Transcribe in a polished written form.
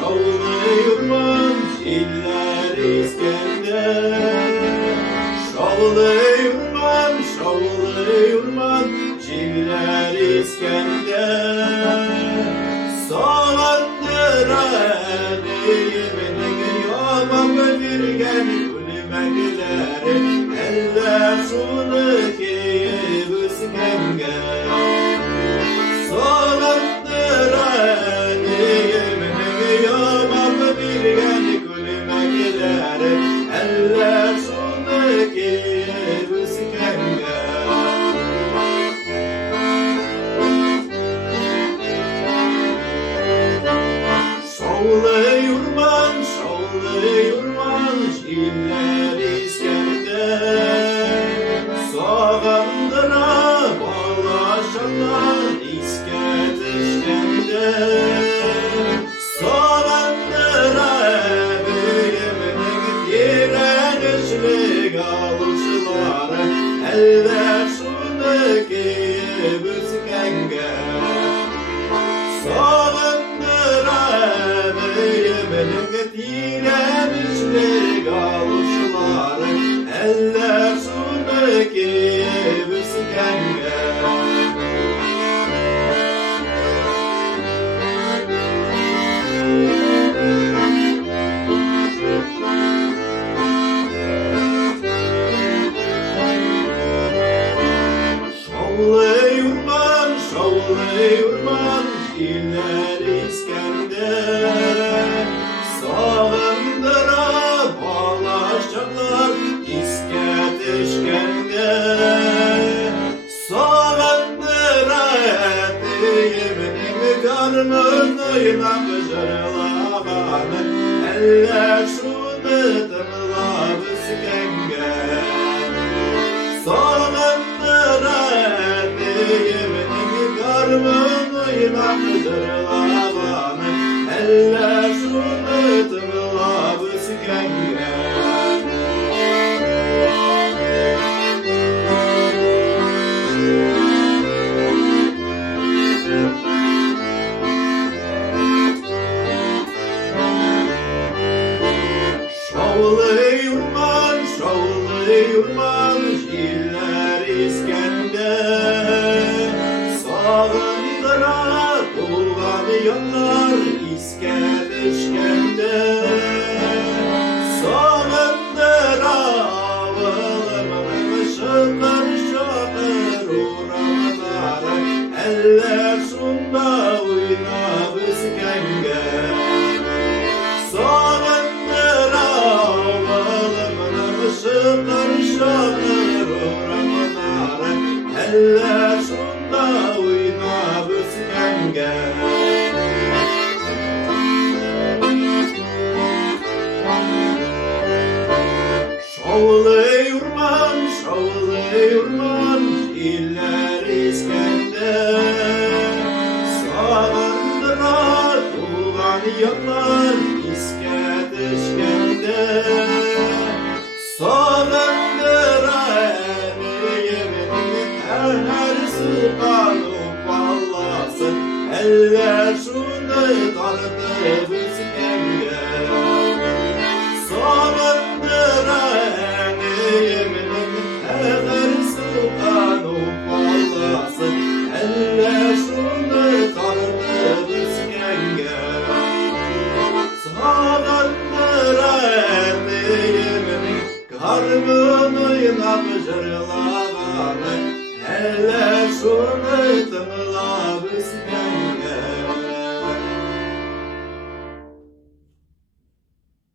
Şavlıyurman, çiller İskender. Şavlıyurman, çiller İskender. Sağlandır eliyiminin yaman birgen gülmekleri. Eller şunu kiyip üskenge. Sağlandır eliyiminin yaman birgen gülmekleri. Eller şunu kiyip üskenge. Şavlıyurman, çiller İskender. Sağandıra bağlaşanlar İsket İskender. Sağandıra büyümünün direnişli alışları. Eller şunu kiyip üskenge. Sağandıra büyümünün direnişli alışları. Eller şunu kiyip üskenge. Şavlıyurman, çiller İskender. Sağandıra bağlaşanlar İsket İskender. Sağandıra ettiğiminin karnıyla kıcırlağanı. Eller şunu tımlab üskenge. Sağandıra ettiğiminin karnıyla kıcırlağanı. Eller şunu tımlab üskenge. Şavlıyurman, çiller İskender. Sağandıra tuğan yanlar İsket İskender. Sağandıra avılımın şıkır şıkır uğramaları. Eller şunda oynab üskenge. Sağandıra avılımın şıkır şıkır uğramaları. Eller şunda oynab üskenge. Şavlıyurman, çiller İskender. Sağandıra tuğan yanlar İsket İskender. Sağandıra eliyiminin her sıkanı ballasın. Eller şunu tartıp üskenge. Sağandıra eliyiminin her sıkanı ballasın. Eller şunu tartıp üskenge. Sağandıra eliyiminin karnıyla kıcırlağanı. Eller şunu tımlab üskenge.